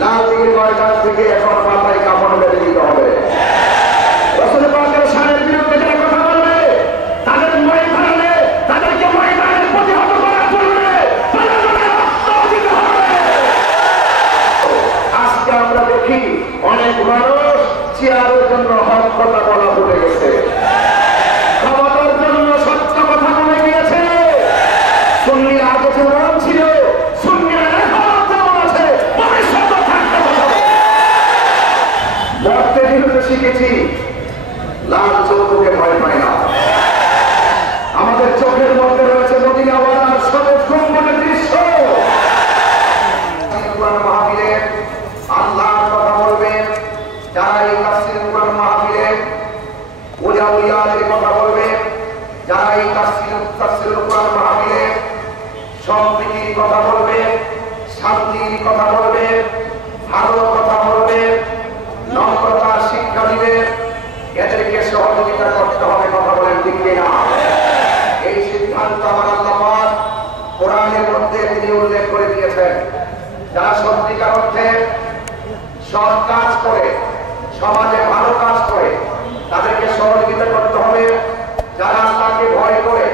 লাল দিঘির ময়দান থেকে এখন মাথায় কাপড় বেঁধে দিতে হবে। রাসূল পাকের শানের বিরুদ্ধে যারা কথা বলবে তাদের ময়দানে তাদেরকে ময়দানে প্রতিহত করা চলবে, আজকে আমরা দেখি অনেক মানুষ চেয়ারের জন্য হক কথা বলা ভুলে গেছে, ক্ষমতার জন্য সত্য কথা বলে গিয়েছে। সুন্নি আগে যেমন ছিল সুন্নিরা এখন যেমন আছে ভবিষ্যতে থাকতে হবে। মরতে যেহেতু শিখেছি লাল চৌকোকে ভয় পায় না। আমাদের চোখের মধ্যে রয়েছে মদিনাওয়ালার সবুজ গম্বুজের দৃশ্য। মাহফিলে আল্লাহর কথা বলবেন যারা এই তাফসীর কুরআন মাহফিলে, ওলিয়া উলিয়াদের কথা বলবে যারা এই তাফসীর কুরআন মাহফিলে, সম্প্রীতির কথা বলবে, শান্তির কথা বলবে, ভালো কথা বলবে, নম্রতার শিক্ষা দিবে, এদেরকে সহযোগিতা করতে হবে। কথা বলেন ঠিক কিনা? এই সিদ্ধান্ত আমার আল্লাহ পাক কোরআনের মধ্যে তিনি উল্লেখ করে দিয়েছেন। যারা সত্যিকার অর্থে সৎ কাজ করে, সমাজে ভালো কাজ করে, তাদেরকে সহযোগিতা করতে হবে। যারা আল্লাহকে ভয় করে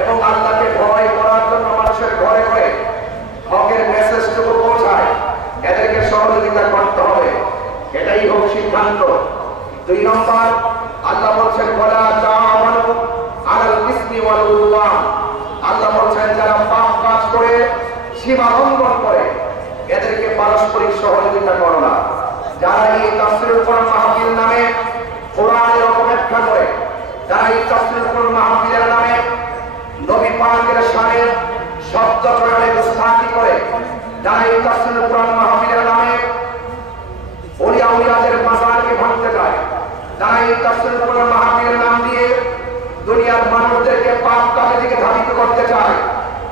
এবং আল্লাহকে ভয় করার জন্য মানুষের ঘরে ঘরে হকের মেসেজটুকু পৌঁছায়, এদেরকে সহযোগিতা করতে হবে। এটাই হোক সিদ্ধান্ত। 2 নম্বর, আল্লাহ বলছেন ওয়ালা তাআমানু আলাল ইসমি ওয়াল উদওয়ান। আল্লাহ বলছেন যারা পাপ কাজ করে, সীমা লঙ্ঘন করে, এদেরকে পারস্পরিক সহযোগিতা করো না। যারা এই তাফসীর কুরআন মাহফিল নামে কোরআনের অপব্যাখ্যা করে, যারা এই তাফসীর কুরআন মাহফিলের নামে নবী পাকের শানে শব্দ প্রয়োগে গুস্তাখি করে, যারা এই তাফসীর কুরআন মাহফিলের নামে ওলিয়া উলিয়াদের মাজারকে ভাঙতে চায়, যারা এই তাফসীর কুরআন মাহফিলের নাম দিয়ে দুনিয়ার মানুষদেরকে পাপ কাজের দিকে ধাবিত করতে চায়,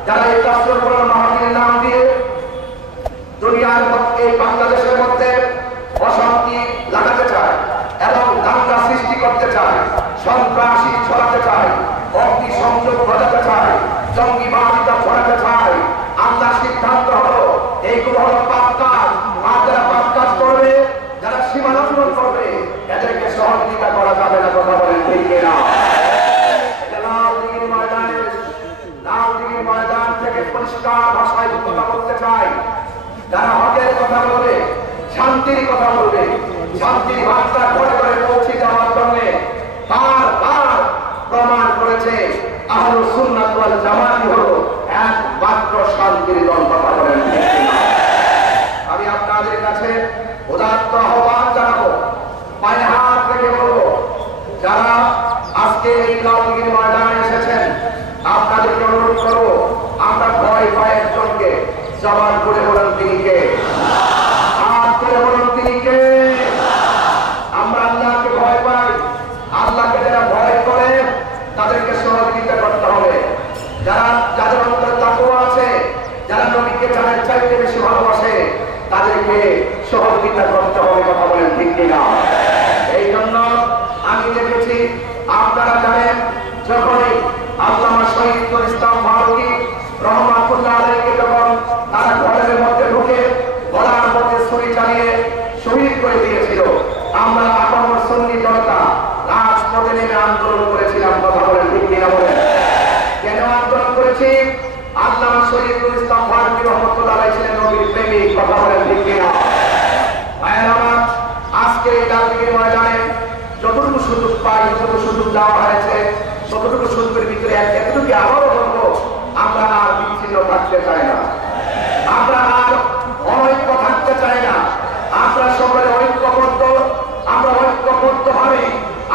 যারা এই তাফসীর কুরআন মাহফিলের নাম দিয়ে দুনিয়ার মধ্যে বাংলাদেশের মধ্যে অশান্তি লাগাতে চায় এবং দাঙ্গা সৃষ্টি করতে চায়, সন্ত্রাসী ছড়াতে চায়, অগ্নি সংযোগ ঘটাতে চায়, জঙ্গিবাদিতা ছড়াতে চায়, আল্লাহর সিদ্ধান্ত হলো এইগুলো হলো পাপ কাজ। আর যারা পাপ কাজ করবে, যারা সীমা লঙ্ঘন করবে, এদেরকে সহযোগিতা করা যাবে না। কথা বলেন ঠিক কিনা? এটা লাল দিঘির ময়দান থেকে পরিষ্কার ভাষায় কথা বলতে চাই। যারা হকের কথা বলবে, শান্তির কথা বলবে, শান্তির বার্তা ঘরে ঘরে পৌঁছে যাওয়ার জন্য বারবার প্রমাণ করেছে আহলুস সুন্নাত ওয়াল জামাত হলো একমাত্র শান্তির দল। কথা বলেন ঠিক কিনা? আমি আপনাদের কাছে উদাত্ত আহ্বান জানাবো, পায়ে হাত রেখে বলবো, যারা আজকে এই লাল দিঘির ময়দানে এসেছেন, আপনাদেরকে অনুরোধ করবো, আমরা ভয় পাই একজনকে, জবান করে বলেন তিনি কে? হাত করে বলেন তিনি কে? আমরা আল্লাহকে ভয় পাই। আল্লাহকে যারা ভয় করে তাদেরকে সহযোগিতা করতে হবে। যাদের অন্তরে তাকওয়া আছে, যারা নবীকে জানার চাইতে বেশি ভালোবাসে, তাদেরকে সহযোগিতা করতে হবে। কথা বলেন ঠিক কিনা? এই জন্য আমি দেখেছি, আপনারা জানেন, যখনই আল্লামা শহীদুল ইসলাম ফারুকী রহমাতুল্লাহ আলাইহি যখন তারা ঘরের মধ্যে ঢুকে গলার মধ্যে ছুরি চালিয়ে শহীদ করে দিয়েছিল, আমরা আপামর সুন্নি জনতা রাজপথে নেমে আন্দোলন করেছিলাম। কথা বলেন ঠিক কিনা? বলেন কেন আন্দোলন করেছি? আল্লামা শহীদুল ইসলাম ফারুকী রহমাতুল্লাহ আলাইহি ছিলেন নবীর প্রেমিক। কথা বলেন ঠিক কিনা? আজকে এই লাল দিঘির ময়দানে যতটুকু সুযোগ পাই, যতটুকু সুযোগ দেওয়া হয়েছে, ততটুকু সুযোগের ভিতরে এতটুকু আবারও বলবো, আমরা আর বিচ্ছিন্ন থাকতে চাই না, আমরা আর অনৈক্য থাকতে চাই না। আমরা সকলে ঐক্যবদ্ধ, আমরা ঐক্যবদ্ধ ভাবে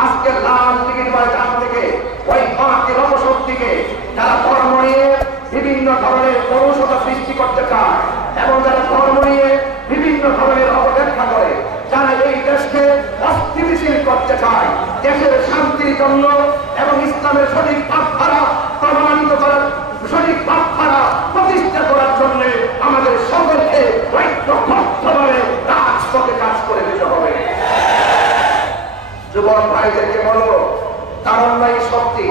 আজকে লাল দিঘির ময়দান থেকে ওই বাতিল অপশক্তিকে যারা ধর্ম নিয়ে বিভিন্ন ধরনের পৌরুষতা সৃষ্টি করতে চায় এবং যারা ধর্ম নিয়ে বিভিন্ন ধরনের অপব্যাখ্যা করে, যারা এই দেশকে অস্থিতিশীল করতে চায়, দেশের শান্তির জন্য এবং ইসলামের সঠিক ভাবধারা প্রমাণিত করার, সঠিক ভাবধারা প্রতিষ্ঠা করার জন্য আমাদের সকলকে ঐক্যবদ্ধভাবে রাজপথে কাজ করে দিতে হবে। যুবক ভাইদেরকে বলবো, তারুণ্যই শক্তি,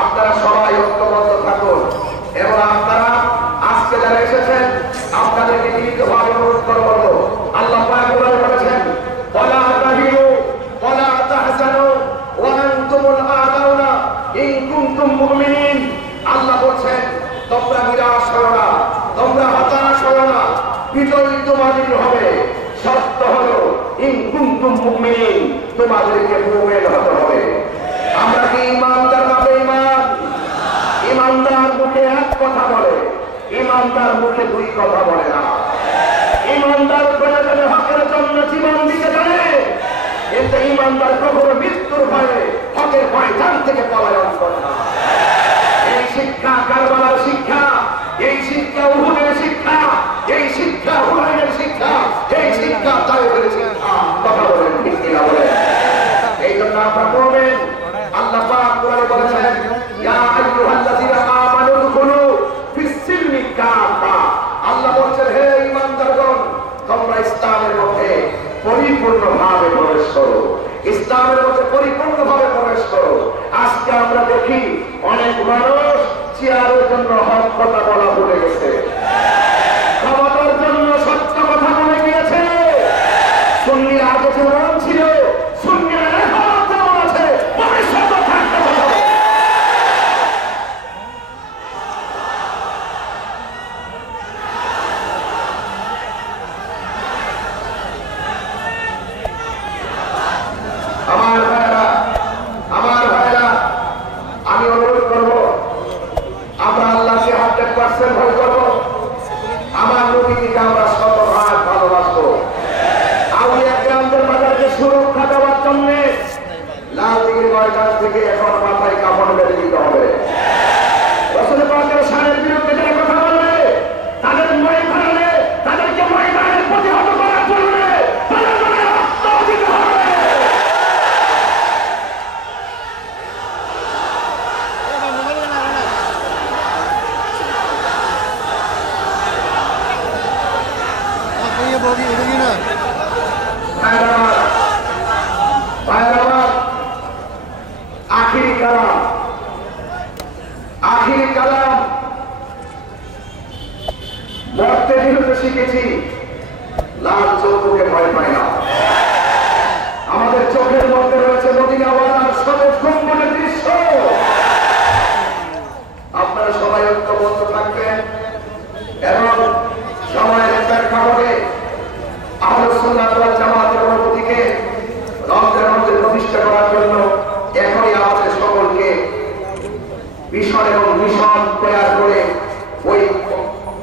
আপনারা সবাই ঐক্যবদ্ধ থাকুন এবং আপনারা আজকে যারা এসেছেন আপনাদেরকে লিখিতভাবে অনুরোধ করবো, তোমাদের হবে। শর্ত হলো ইন কুনতুম মুমিনিন, তোমাদেরকে মুমিন হতে হবে। আমরা কি ইমানদার না বেঈমান? ইমানদার মুখে এক কথা বলে, ইমানদার মুখে দুই কথা বলে না। ইমানদার প্রয়োজনে হকের জন্য জীবন দিতে জানে, কিন্তু ইমানদার কখনো মৃত্যুর ভয়ে হকের ময়দান থেকে পলায়ন করে না। এই শিক্ষা কারবালার শিক্ষা, এই শিক্ষা উহুদের শিক্ষা, এই শিক্ষা হুনাইনের শিক্ষা, এই শিক্ষা তায়েফের শিক্ষা। কথা বলেন ঠিক কিনা বলেন? এই জন্য আপনারা পড়বেন, আল্লাহ পাক কোরআনে বলেছেন, ইয়া আইয়ুহাল্লাযীনা আমানু দুখুলু ফিস-সিলমি কাফা। আল্লাহ বলেছেন, হে ঈমানদারগণ, তোমরা ইসলামের মধ্যে পরিপূর্ণভাবে প্রবেশ করো, ইসলামের মধ্যে পরিপূর্ণভাবে প্রবেশ করো। আজকে আমরা দেখি অনেক মানুষ চেয়ারের জন্য হক কথা বলা ভুলে গেছে, ক্ষমতার জন্য সত্য কথা বলে গিয়েছে। সুন্নি আগে যেমন ছিল, সুন্নিরা এখনো তেমন আছে, ভবিষ্যতে থাকতে হবে। আমার ভাইরা, আমি অনুরোধ করব, আমরা আল্লাহকে 100% ভয় করব, আমার নবীকে আমরা শতভাগ ভালোবাসবো। আউলিয়া কেরামদের মাজারকে সুরক্ষা দেওয়ার জন্য লালদিঘির ময়দান থেকে এখন মাথায় কাপড় বেঁধে দিতে হবে। রাসূল পাকের শানের বিরুদ্ধে যারা কথা বলবে, তাদের ময়দানে, তাদেরকে ময়দানে প্রতিহত করার জন্য তাদের জন্য রক্ত দিতে হবে। আখিরি কালাম মরতে যেহেতু শিখেছি, লাল চোখকে ভয় পায় না। আমাদের চোখের মধ্যে রয়েছে মদিনাওয়ালার সবুজ গম্বুজের দৃশ্য। আপনারা সবাই ঐক্যবদ্ধ থাকবেন এবং সময়ের প্রেক্ষাপটে আহলে সুন্নাত ওয়াল জামাতের অনুভূতিকে রমজানে প্রতিষ্ঠা করার জন্য এখনই আমাদের সকলকে মিশন এবং মিশন তৈরি করে ওই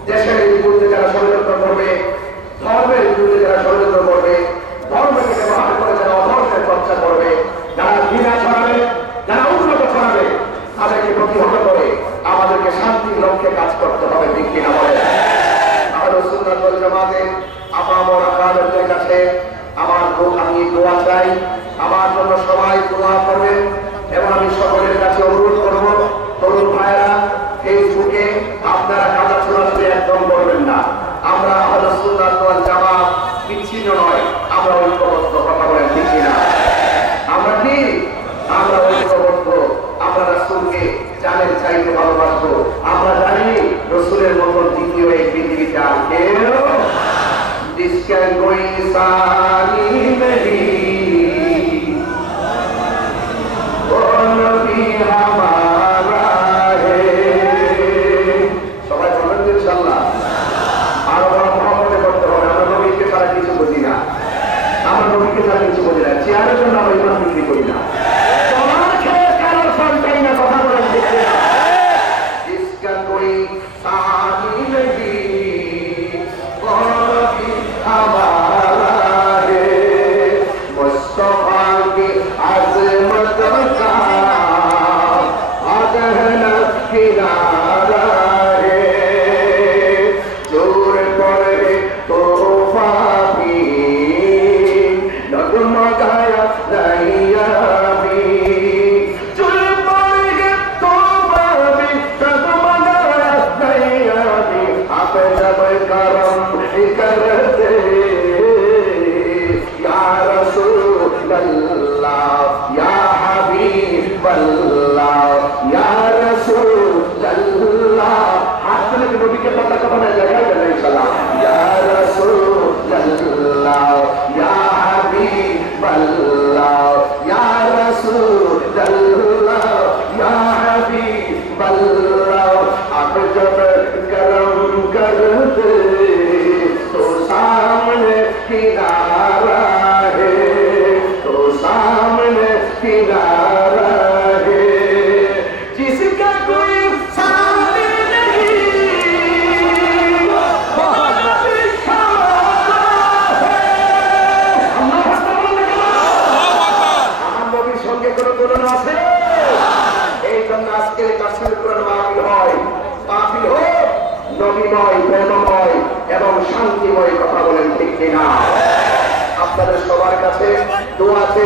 দেশের বিরুদ্ধে যারা ষড়যন্ত্র করবে, ধর্মের বিরুদ্ধে যারা ষড়যন্ত্র করবে, ধর্মকে ব্যবহার করে যারা অধর্মের চর্চা করবে, যারা ঘৃণা ছড়াবে, যারা উন্নত ছড়াবে, তাদেরকে প্রতিহত করে আমাদেরকে শান্তির লক্ষ্যে কাজ করতে হবে। ঠিক কিনা বলে? আহলে সুন্নাত ওয়াল জামাতের আপামর আকাবেরদের কাছে আমি দোয়া চাই, আমার জন্য সবাই দোয়া করবেন এবং আমি সকলের কাছে অনুরোধ করব, তরুণ ভাইরা ফেসবুকে আপনারা কাদা ছোড়াছুড়ি একদম করবেন না। আমরা আহলে সুন্নাত ওয়াল জামাত বিচ্ছিন্ন নয়, আমরা ঐক্যবদ্ধ। কথা বলেন ঠিক কিনা? আমরা কি? আমরা ঐক্যবদ্ধ। আমরা রাসূলকে জানের চাইতে ভালোবাসবো। আমরা জানি রাসূলের মতো দ্বিতীয় এই পৃথিবীতে আর কেউ जिसका कोई सानी नहीं, वो नबी हमारा है। সবাই বলেন ইনশাআল্লাহ। আর বড় মহব্বতে করতে হবে। আমরা নবীকে ছাড়া কিছু বুঝি না, আমরা নবীকে ছাড়া কিছু বুঝি না। চেয়ারের জন্য আমরা ইমান বিক্রি করি না। তোমার খেয়ে কারোর সন্তান না। কথা বলেন ঠিক না? जिसका कोई सानी नहीं, हमारा है मुस्तफा की अज़मत का अदहन किनारा है, जोर पड़े तोहफा भी डगमगाया नैया किनारा है तो सामने किनारा है जिसका कोई सामने नहीं আমার নবীর সঙ্গে কোনো তুলনা আছে? এই জন্য আজকে তাফসীর কোরআন মাহফিল হয়, মাহফিল হোক নবীময়, প্রেমময় এবং শান্তিময়, কথা বলেন ঠিক কিনা? আপনাদের সবার কাছে দোয়া আছে,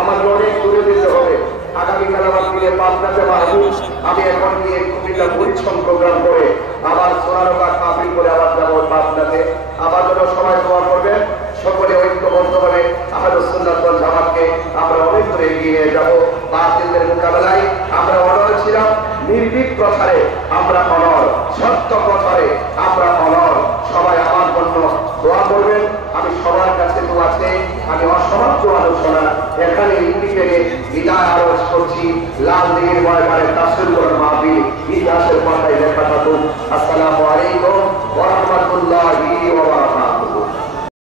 আমার অনেক দূরে যেতে হবে। আগামীকাল আমার ফিরে পাবনাতে মাহবুব, আমি এখন গিয়ে কুমিল্লা পরিশ্রম প্রোগ্রাম করে আবার সোনারোগা কাফিল করে আবার যাবো পাবনাতে। আবার যেন সবাই দোয়া করবেন, সকলে ঐক্যবদ্ধভাবে আহলে সুন্নাত ওয়াল জামাতকে আমরা অনেক দূরে এগিয়ে নিয়ে যাবো। বাতিলদের মোকাবেলায় আমরা অনড় ছিলাম, নির্ভীক প্রচারে আমরা অনড়, সত্য প্রচারে আমরা অনড়। সবাই আমার জন্য দোয়া করবেন। আমি সবার কাছে দোয়া আছে, আমি অসমাপ্ত আলোচনা এখানে ইউনিটের বিদায় আরোপ করছি। লাল দিঘির ময়দানে